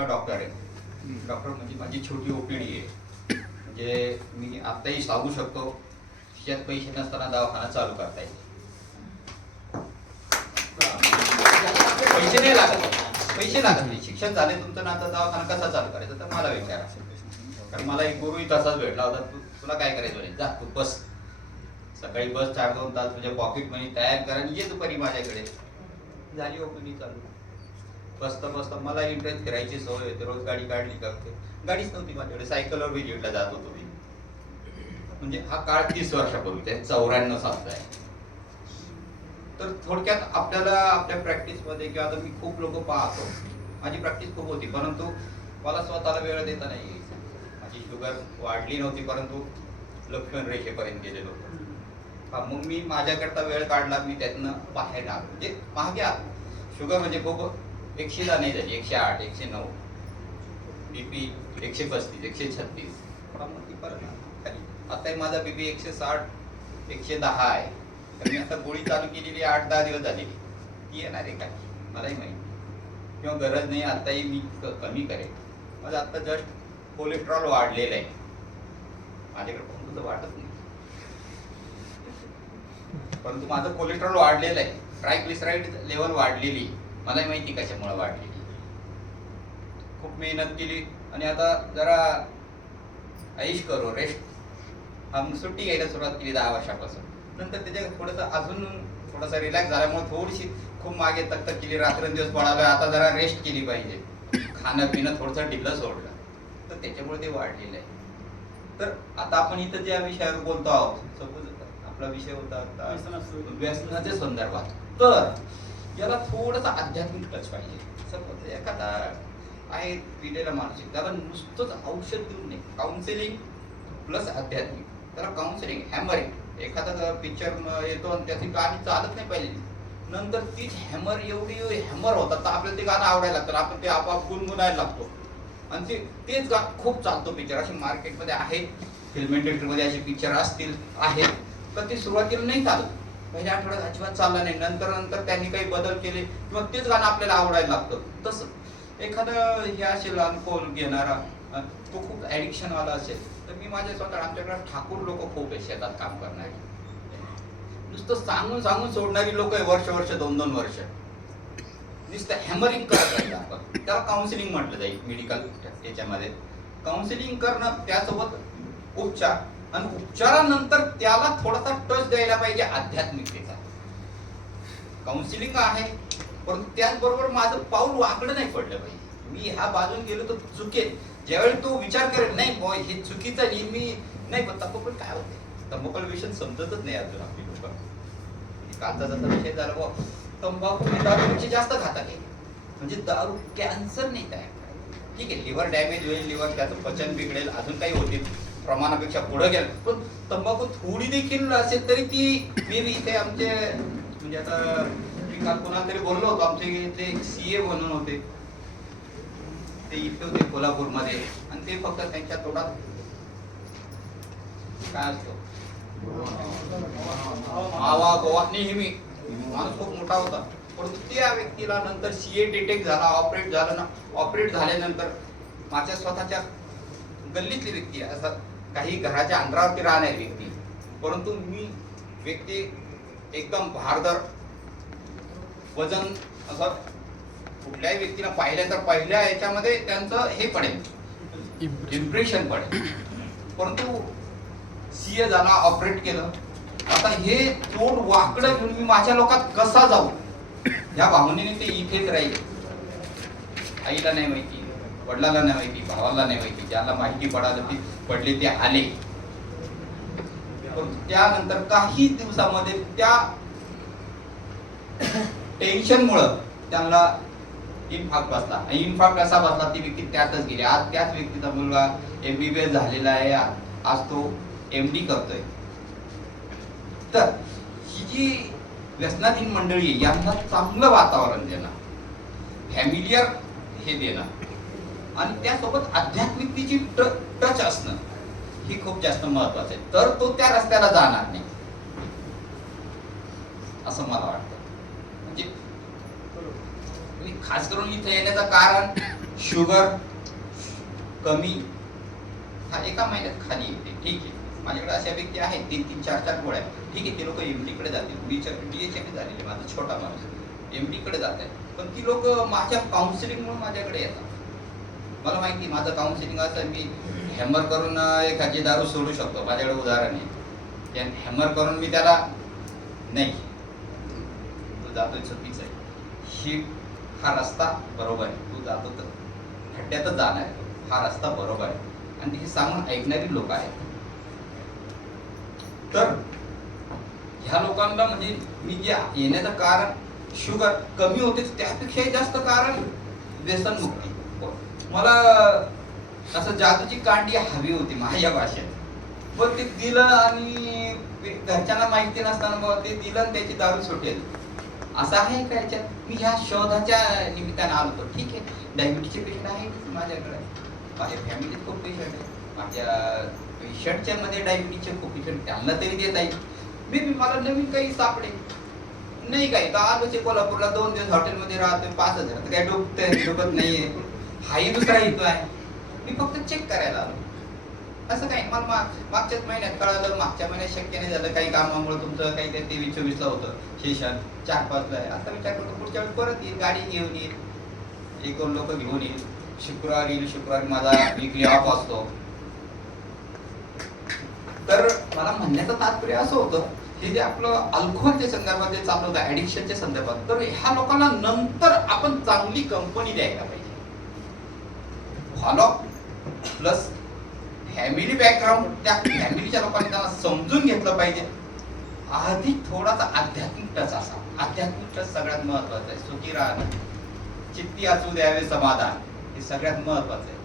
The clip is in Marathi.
पेशाचा डॉक्टर आहे. डॉक्टर म्हणजे माझी छोटी ओपीडी आहे. म्हणजे मी आत्ताही सांगू शकतो खिशात पैसे नसताना दवाखाना चालू करता येईल. पैसे नाही लागत. पैसे लागत. नाही शिक्षण झाले तुमचं ना आता दवाखाना कसा चालू करायचा तर मला विचारा. कारण मला एक गुरुही तसाच भेटला होता. तू तुला काय करायचं म्हणे? जा तू बस. सकाळी बस चार दोन तास तुझ्या पॉकेट मनी तयार कर आणि ये दुपारी माझ्याकडे. झाली ओपीडी चालू. बसता बसता मला इंटरेस्ट फिरायची सवय होते. रोज गाडी काढली करते. गाडीच नव्हती माझ्याकडे. सायकलवर विजिटला जात होतो मी. म्हणजे हा काळ तीस वर्षापूर्वी. आहे चौऱ्याण्णव सातचा आहे. तर थोडक्यात आपल्याला आपल्या प्रॅक्टिसमध्ये किंवा आता मी खूप लोक पाहतो. माझी प्रॅक्टिस खूप होती. परंतु मला स्वतःला वेळ देता नाही माझी शुगर वाढली नव्हती परंतु लक्ष्मण रेषेपर्यंत गेलेलो हा मग मी माझ्याकरता वेळ काढला. मी त्यातनं बाहेर आलो. म्हणजे मागे आलो. शुगर म्हणजे खूप एकशेला नाही झाली एकशे आठ एकशे नऊ. बीपी एकशे पस्तीस एकशे छत्तीस. ती परत खाली. आता माझा बीपी एकशे साठ एकशे दहा आहे. तर मी आता गोळी चालू केलेली आठ दहा दिवस झालेली ती येणार आहे काय मलाही माहिती किंवा गरज नाही आताही मी कमी करेन. माझं आता जस्ट कोलेस्ट्रॉल वाढलेलं आहे. माझ्याकडे पण तुझं वाटत नाही. परंतु माझं कोलेस्ट्रॉल वाढलेलं आहे. ट्रायग्लिसराईड लेवल वाढलेली मलाही माहिती कशामुळे वाढलेली. खूप मेहनत केली आणि आता जरा ऐश करू रेस्ट हा सुट्टी घ्यायला सुरुवात केली दहा वर्षापासून. नंतर त्याच्या थोडंसं अजून थोडासा रिलॅक्स झाल्यामुळे थोडीशी खूप मागे तक तक केली रात्रंदिवस पडालोय आता जरा रेस्ट केली पाहिजे. खाणं पिणं थोडंसं ढिल्लं सोडलं. तर त्याच्यामुळे ते वाढलेलं आहे. तर आता आपण इथं ज्या विषयावर बोलतो आहोत. सपोज आपला विषय होता व्यसनाच्या संदर्भात. तर याला थोडंसं आध्यात्मिक टच पाहिजे. समज एखादा आहे पिलेला मानसिक त्याला नुसतंच औषध देऊन नाही काउन्सिलिंग प्लस आध्यात्मिक. त्याला काउन्सिलिंग हॅमरिंग एखादा पिक्चर येतो आणि त्याची गाणी चालत नाही पाहिजे नंतर तीच हॅमर एवढी हॅमर होतात तर आपल्याला ते गाणं आवडायला लागतं. आपण ते आपोआप गुणगुणायला लागतो. आणि ते तेच गा खूप चालतो पिक्चर असे मार्केटमध्ये आहे फिल्म इंडस्ट्रीमध्ये असे पिक्चर असतील आहेत. तर ते सुरुवातीला नाही चालत. पहिल्या आठवड्यात अजिबात चालला नाही. नंतर नंतर त्यांनी काही बदल केले. मग तेच गाणं आपल्याला आवडायला लागतं. तसं एखादं हे असेल अल्कोहोल घेणारा तो खूप ऍडिक्शन वाला असेल तर मी माझ्या स्वतः आमच्याकडे ठाकूर लोक खूप आहे शेतात काम करणारे. नुसतं सांगून सांगून सोडणारी लोक आहे वर्ष वर्ष दोन दोन वर्ष. नुसतं हॅमरिंग करत राहिलं आपण. त्याला काउन्सिलिंग म्हटलं जाईल मेडिकल याच्यामध्ये. काउन्सिलिंग करणं त्यासोबत उपचार. आणि उपचारानंतर त्याला थोडासा टच द्यायला पाहिजे आध्यात्मिकतेचा. काउन्सिलिंग आहे परंतु त्याचबरोबर माझं पाऊल वाकडं नाही पडलं पाहिजे मी ह्या बाजून गेलो तर चुकेल. ज्यावेळी तो विचार करेल नाही बॉय हे चुकीचं आहे मी नाही पण तपोकल काय होते तंबाखू विषय समजतच नाही अजून आपली लोक. कांदा जसा विषय झाला बॉ तंबाखू मी दारूपेक्षा जास्त खातात आहे. म्हणजे दारू कॅन्सर नाही तयार ठीक आहे लिव्हर डॅमेज होईल लिव्हर त्याचं पचन बिघडेल अजून काही होतील. प्रमाणापेक्षा पुढे गेलं. पण तंबाखू थोडी देखील असेल तरी ती मे बी इथे आमचे म्हणजे आता मी काल कोणाला तरी बोललो होतो आमचे इथे सी ए म्हणून होते. ते इथे होते कोल्हापूरमध्ये. आणि ते फक्त त्यांच्या तोडात काय असतो? मावा गोवा नेहमी. माणूस खूप मोठा होता. परंतु त्या व्यक्तीला नंतर सीए डिटेक्ट झाला ऑपरेट झालं ना. ऑपरेट झाल्यानंतर माझ्या स्वतःच्या गल्लीतली व्यक्ती आहे असं काही घराच्या अंतरावरती राहणारी व्यक्ती. परंतु मी व्यक्ती एकदम भारदर वजन असं कुठल्याही व्यक्तीला पाहिलं तर पहिल्या याच्यामध्ये त्यांचं हे पडेल. इम्प्रेशन पडेल. परंतु सीए झाला ऑपरेट केलं. आता हे तोंड वाकडं घेऊन मी माझ्या लोकात कसा जाऊ? या भावनेने ते इथेच राहील. आईला नाही माहिती वडिलाला नाही माहिती भावाला नाही माहिती ज्याला माहिती पडायला ती पडले ते आले. पण त्यानंतर काही दिवसामध्ये त्या टेन्शन मुळे त्यांना इन्फाक बसला. इन्फाक कसा बसला ती व्यक्ती त्यातच गेली. आज त्याच व्यक्तीचा मुलगा एमबीबीएस झालेला आहे. आज तो एम डी करतोय. तर ही जी व्यसनाधीन मंडळी यांना चांगलं वातावरण देणं. फॅमिलियर हे देणं. आणि त्यासोबत आध्यात्मिकतेची टच असणं ही खूप जास्त महत्वाचं आहे. तर तो त्या रस्त्याला जाणार नाही. असं मला वाटतं. म्हणजे खास करून इथे येण्याचं कारण शुगर कमी हा एका महिन्यात खाली येते. ठीक आहे. माझ्याकडे अशा व्यक्ती आहेत तीन तीन चार चार गोळ्या ठीक आहे ते लोक एमकडे जातील. डी एच झालेले माझा छोटा माणूस. एमकडे जात आहे पण ती लोक माझ्या काउन्सिलिंगमुळे माझ्याकडे येतात. मला माहिती माझं काउन्सिलिंग असं मी हॅमर करून एखादी दारू सोडू शकतो. माझ्याकडे उदाहरण आहे. त्या हॅमर करून मी त्याला नाही. तू जातोय चुकीचं आहे. ही हा रस्ता बरोबर आहे. तू जातो तर खड्ड्यातच जाणार आहे हा रस्ता बरोबर आहे. आणि हे सांगून ऐकणारी लोक आहेत. तर ह्या लोकांना म्हणजे मी जे येण्याचं कारण शुगर कमी होते त्यापेक्षाही जास्त कारण व्यसनमुक्ती. मला असं जादूची कांडी हवी होती माझ्या भाषेत. पण ते दिलं आणि घरच्यांना माहिती नसताना मग ते दिलं आणि त्याची दारू सुटेल. असं आहे का याच्यात? मी ह्या शोधाच्या निमित्ताने आलो होतो. ठीक आहे. डायबिटीसचे पेशंट आहे माझ्याकडे. माझ्या फॅमिलीत खूप पेशंट आहे माझ्या पेशंटच्या मध्ये डायबिटीसचे खूप पेशंट त्यांना तरी देत आहे मी बी मला नवीन काही सापडे. नाही काही. तर आलोचे कोल्हापूरला. दोन दिवस हॉटेलमध्ये राहतोय. पाच हजार तर काही डोकत डोकत नाहीये. हाही दुसरा येतो आहे. मी फक्त चेक करायला आलो. असं काही मला माग- मागच्याच महिन्यात कळालं मागच्या महिन्यात शक्य नाही झालं काही कामामुळे तुमचं काही ते तेवीस चोवीसला होतं. सेशन चार पाचला आहे. आता विचार करतो पुढच्या वेळी परत येईल गाडी घेऊन येईल. एक दोन लोक घेऊन येईल. शुक्रवारी येईल शुक्रवारी माझा विकली ऑफ असतो. तर मला म्हणण्याचं तात्पर्य असं होतं हे जे आपलं अल्कोहोलच्या संदर्भात जे चालू होतं ऍडिक्शनच्या संदर्भात तर ह्या लोकांना नंतर आपण चांगली कंपनी द्यायला पाहिजे. फॉलो प्लस फॅमिली बॅकग्राऊंड त्या फॅमिलीच्या लोकांनी त्यांना समजून घेतलं पाहिजे. आधी थोडासा आध्यात्मिक टच असा. आध्यात्मिक टच सगळ्यात महत्त्वाचा आहे. सुखी राहणं. चित्ती असू द्यावे समाधान. हे सगळ्यात महत्वाचं आहे.